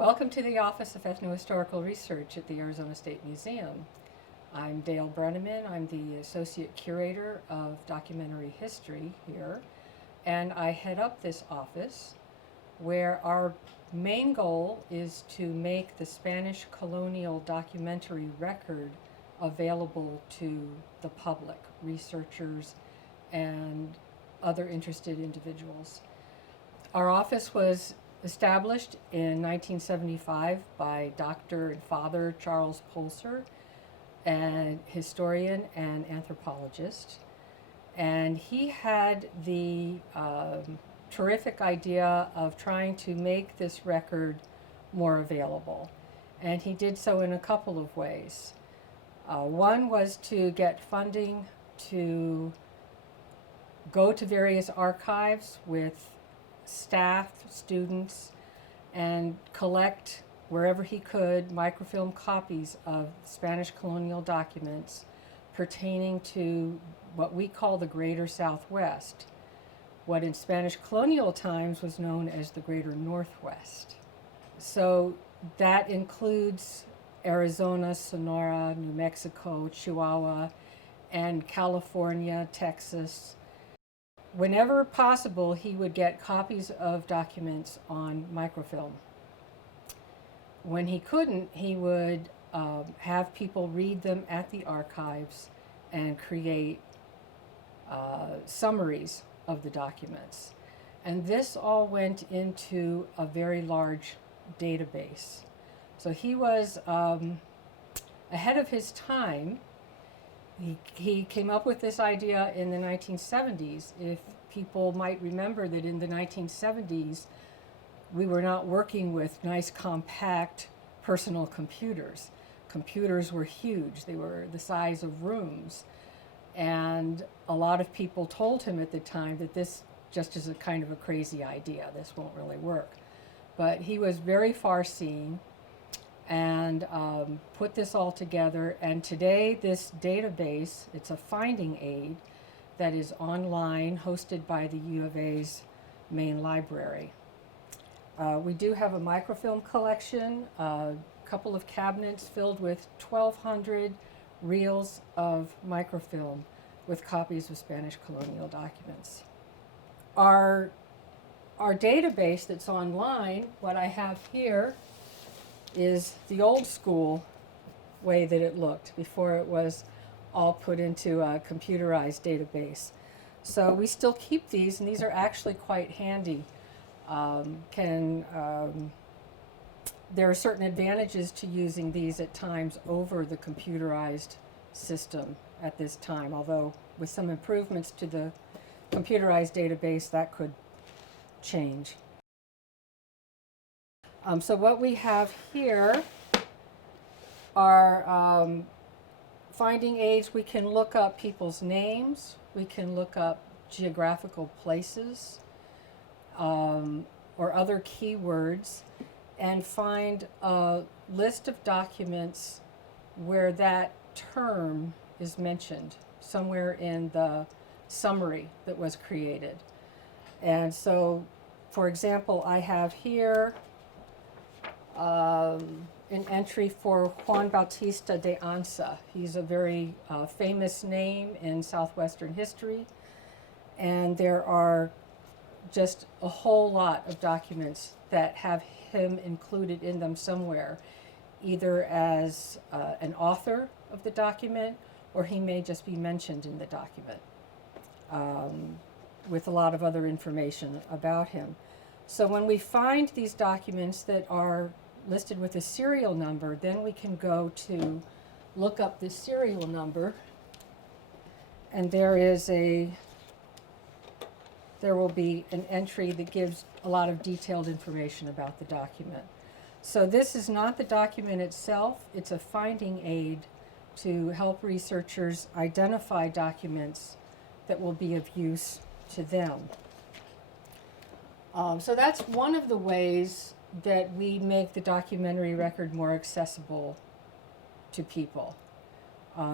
Welcome to the Office of Ethnohistorical Research at the Arizona State Museum. I'm Dale Brenneman. I'm the Associate Curator of Documentary History here, and I head up this office where our main goal is to make the Spanish colonial documentary record available to the public, researchers, and other interested individuals. Our office was established in 1975 by Dr. and Father Charles Polser, a historian and anthropologist. And he had the terrific idea of trying to make this record more available. And he did so in a couple of ways. One was to get funding to go to various archives with staff, students, and collect, wherever he could, microfilm copies of Spanish colonial documents pertaining to what we call the Greater Southwest, what in Spanish colonial times was known as the Greater Northwest. So that includes Arizona, Sonora, New Mexico, Chihuahua, and California, Texas. Whenever possible, he would get copies of documents on microfilm. When he couldn't, he would have people read them at the archives and create summaries of the documents. And this all went into a very large database. So he was ahead of his time. He came up with this idea in the 1970s. If people might remember that in the 1970s, we were not working with nice, compact, personal computers. Computers were huge. They were the size of rooms. And a lot of people told him at the time that this just is a kind of a crazy idea. This won't really work. But he was very far-seeing and put this all together. And today, this database, it's a finding aid that is online, hosted by the U of A's main library. We do have a microfilm collection, a couple of cabinets filled with 1,200 reels of microfilm with copies of Spanish colonial documents. Our database that's online, what I have here, is the old school way that it looked before it was all put into a computerized database. So we still keep these, and these are actually quite handy. There are certain advantages to using these at times over the computerized system at this time, although with some improvements to the computerized database, that could change. So what we have here are finding aids. We can look up people's names. We can look up geographical places or other keywords and find a list of documents where that term is mentioned somewhere in the summary that was created. And so, for example, I have here an entry for Juan Bautista de Anza. He's a very famous name in Southwestern history, and there are just a whole lot of documents that have him included in them somewhere, either as an author of the document, or he may just be mentioned in the document with a lot of other information about him. So when we find these documents that are listed with a serial number, then we can go to look up the serial number, and there will be an entry that gives a lot of detailed information about the document. So this is not the document itself, it's a finding aid to help researchers identify documents that will be of use to them. So that's one of the ways that we make the documentary record more accessible to people.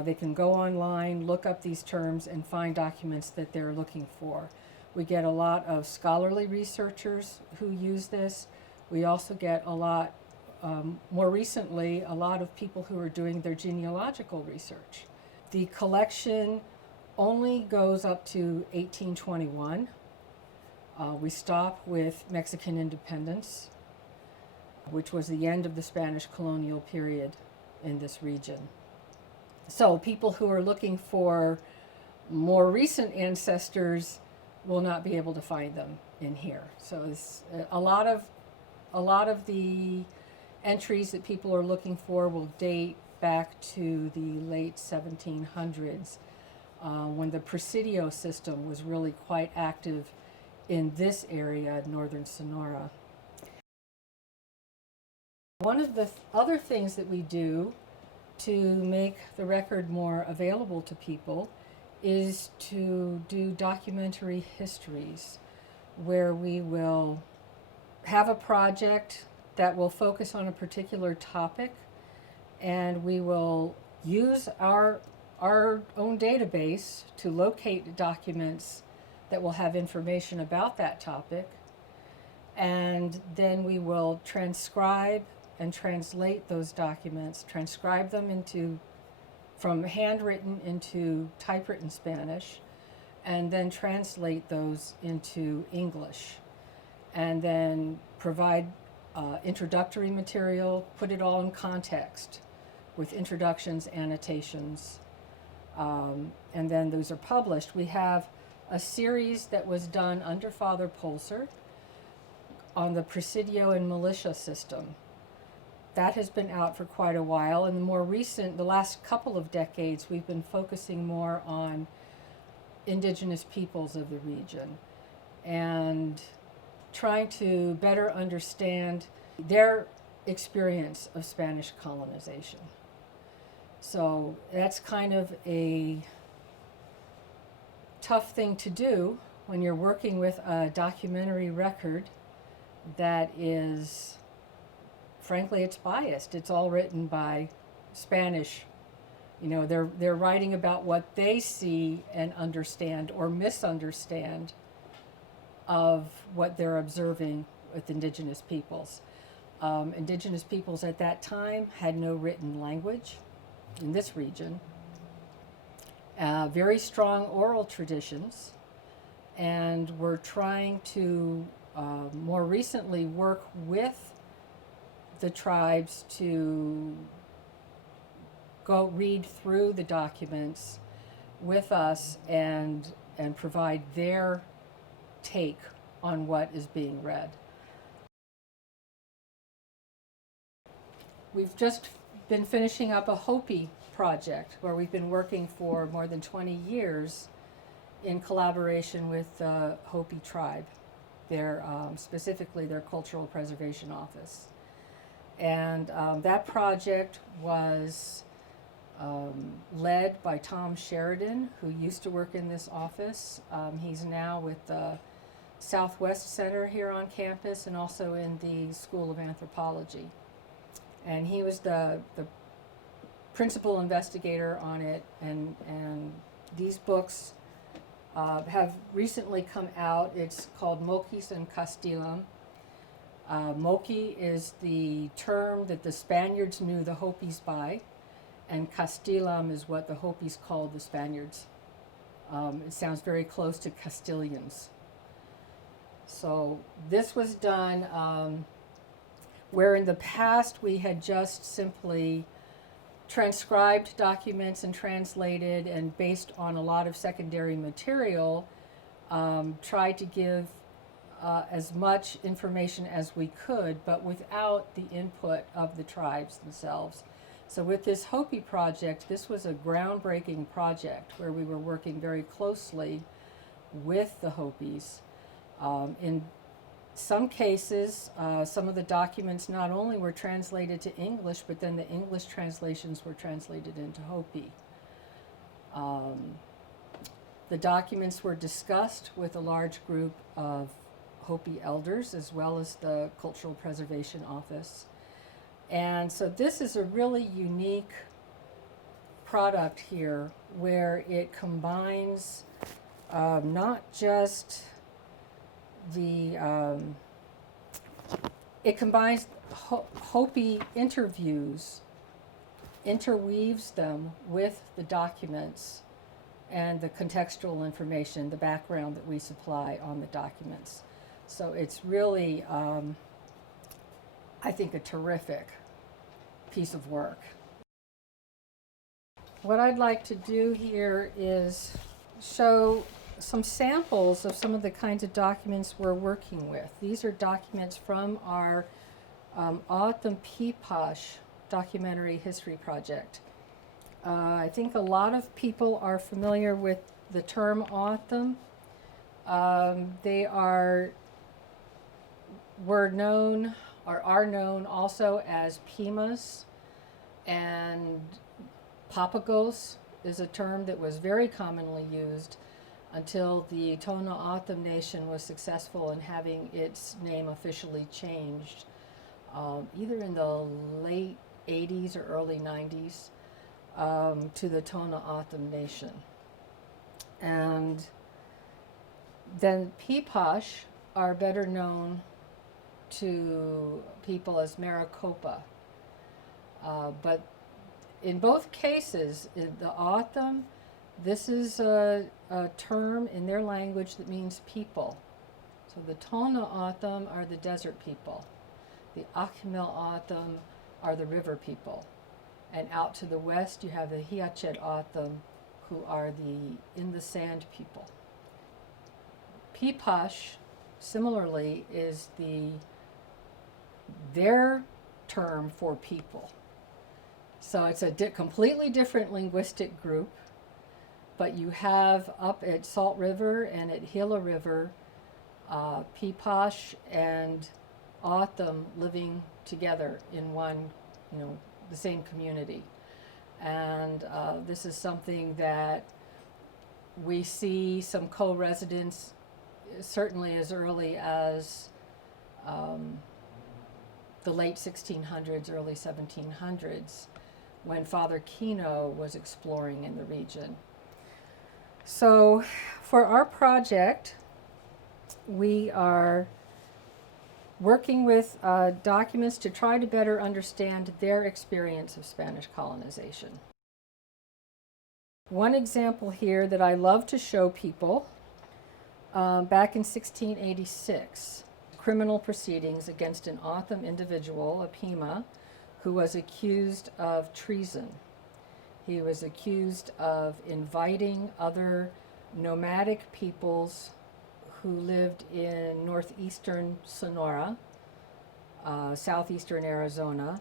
They can go online, look up these terms, and find documents that they're looking for. We get a lot of scholarly researchers who use this. We also get a lot more recently, a lot of people who are doing their genealogical research. The collection only goes up to 1821. We stop with Mexican independence, which was the end of the Spanish colonial period in this region. So people who are looking for more recent ancestors will not be able to find them in here. So it's a lot of the entries that people are looking for will date back to the late 1700s, when the Presidio system was really quite active in this area, northern Sonora. One of the other things that we do to make the record more available to people is to do documentary histories, where we will have a project that will focus on a particular topic, and we will use our own database to locate documents that will have information about that topic, and then we will transcribe and translate those documents, transcribe them from handwritten into typewritten Spanish, and then translate those into English, and then provide introductory material, put it all in context with introductions, annotations, and then those are published. We have a series that was done under Father Pulser on the Presidio and militia system. That has been out for quite a while, and the last couple of decades, we've been focusing more on indigenous peoples of the region and trying to better understand their experience of Spanish colonization. So that's kind of a tough thing to do when you're working with a documentary record that is, frankly, it's biased. It's all written by Spanish. You know, they're writing about what they see and understand or misunderstand of what they're observing with indigenous peoples. Indigenous peoples at that time had no written language in this region, very strong oral traditions, and we're trying to more recently work with the tribes to go read through the documents with us and provide their take on what is being read. We've just been finishing up a Hopi project where we've been working for more than 20 years in collaboration with the Hopi tribe, specifically their Cultural Preservation Office. And that project was led by Tom Sheridan, who used to work in this office. He's now with the Southwest Center here on campus and also in the School of Anthropology. And he was the principal investigator on it, and these books have recently come out. It's called Moquis and Castilam. Moqui is the term that the Spaniards knew the Hopis by, and Castilam is what the Hopis called the Spaniards. It sounds very close to Castilians. So this was done where in the past we had just simply transcribed documents and translated, and based on a lot of secondary material, tried to give as much information as we could, but without the input of the tribes themselves. So with this Hopi project, this was a groundbreaking project where we were working very closely with the Hopis. In some cases, some of the documents not only were translated to English, but then the English translations were translated into Hopi. The documents were discussed with a large group of Hopi elders, as well as the Cultural Preservation Office. And so this is a really unique product here, where it combines not just the it combines Hopi interviews, interweaves them with the documents and the contextual information, the background that we supply on the documents. So it's really, I think, a terrific piece of work. What I'd like to do here is show some samples of some of the kinds of documents we're working with. These are documents from our O'odham Peeposh documentary history project. I think a lot of people are familiar with the term O'odham. They were known or are known also as Pimas, and Papagos is a term that was very commonly used until the Tohono O'odham Nation was successful in having its name officially changed, either in the late 80s or early 90s, to the Tohono O'odham Nation. And then Peeposh are better known to people as Maricopa. But in both cases, in the O'odham, this is a term in their language that means people. So the Tohono O'odham are the desert people. The Akimel O'odham are the river people. And out to the west, you have the Hiachet O'odham, who are the in the sand people. Peeposh, similarly, is their term for people. So it's a completely different linguistic group, but you have up at Salt River and at Gila River, Peeposh and O'odham living together in one, the same community. And this is something that we see some co-residents certainly as early as the late 1600s, early 1700s, when Father Kino was exploring in the region. So for our project, we are working with documents to try to better understand their experience of Spanish colonization. One example here that I love to show people, back in 1686, criminal proceedings against an O'odham individual, a Pima, who was accused of treason. He was accused of inviting other nomadic peoples who lived in northeastern Sonora, southeastern Arizona,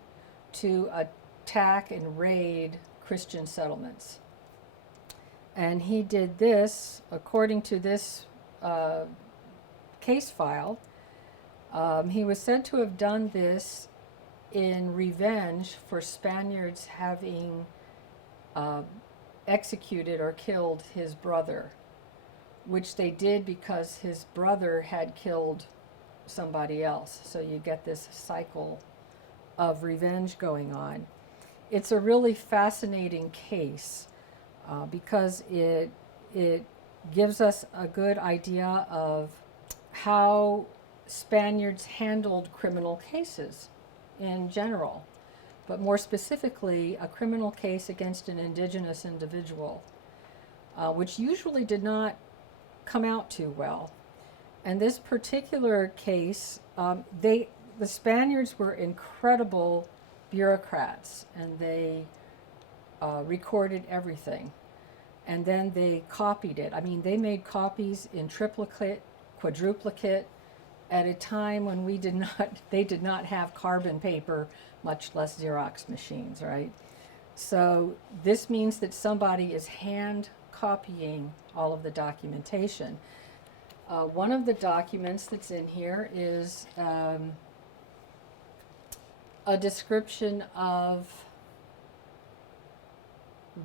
to attack and raid Christian settlements. And he did this, according to this case file, he was said to have done this in revenge for Spaniards having executed or killed his brother, which they did because his brother had killed somebody else. So you get this cycle of revenge going on. It's a really fascinating case because it gives us a good idea of how Spaniards handled criminal cases in general, but more specifically a criminal case against an indigenous individual, which usually did not come out too well. And this particular case, the Spaniards were incredible bureaucrats, and they recorded everything, and then they copied it. I mean, they made copies in triplicate, quadruplicate, at a time when they did not have carbon paper, much less Xerox machines, right? So this means that somebody is hand copying all of the documentation. One of the documents that's in here is a description of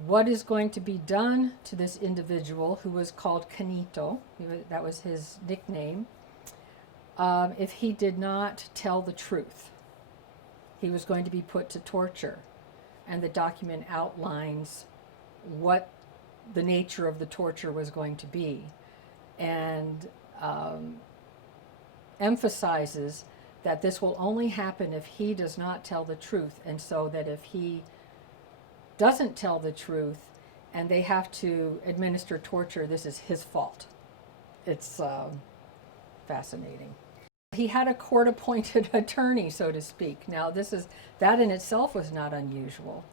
what is going to be done to this individual who was called Canito. That was his nickname. If he did not tell the truth. He was going to be put to torture. And the document outlines what the nature of the torture was going to be, and emphasizes that this will only happen if he does not tell the truth, and so that if he doesn't tell the truth and they have to administer torture, this is his fault. It's fascinating. He had a court-appointed attorney, so to speak. Now, that in itself was not unusual.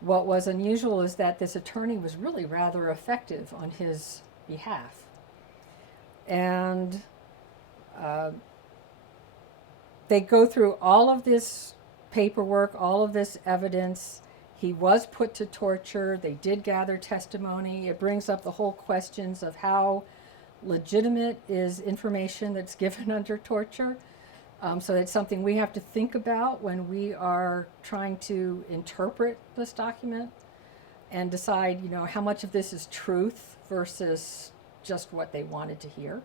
What was unusual is that this attorney was really rather effective on his behalf. And they go through all of this paperwork, all of this evidence. He was put to torture. They did gather testimony. It brings up the whole questions of how legitimate is information that's given under torture. So it's something we have to think about when we are trying to interpret this document and decide, how much of this is truth versus just what they wanted to hear.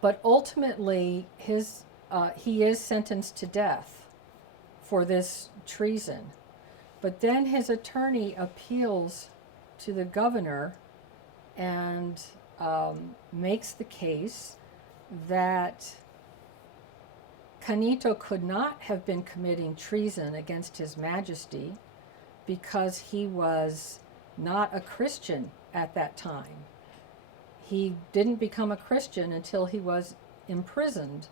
But ultimately, he is sentenced to death for this treason. But then his attorney appeals to the governor and makes the case that Canito could not have been committing treason against His Majesty because he was not a Christian at that time. He didn't become a Christian until he was imprisoned,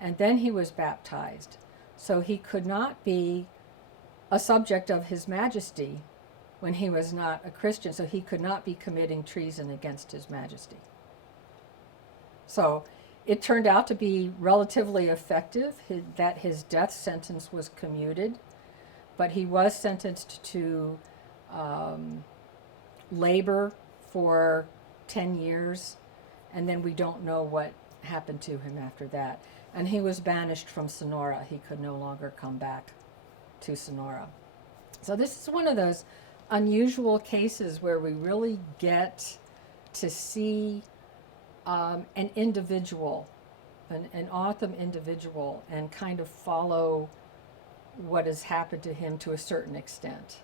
and then he was baptized. So he could not be a subject of His Majesty when he was not a Christian, so he could not be committing treason against His Majesty. So it turned out to be relatively effective, that his death sentence was commuted, but he was sentenced to labor for 10 years, and then we don't know what happened to him after that. And he was banished from Sonora. He could no longer come back to Sonora. So this is one of those unusual cases where we really get to see an individual, an O'odham individual, and kind of follow what has happened to him to a certain extent.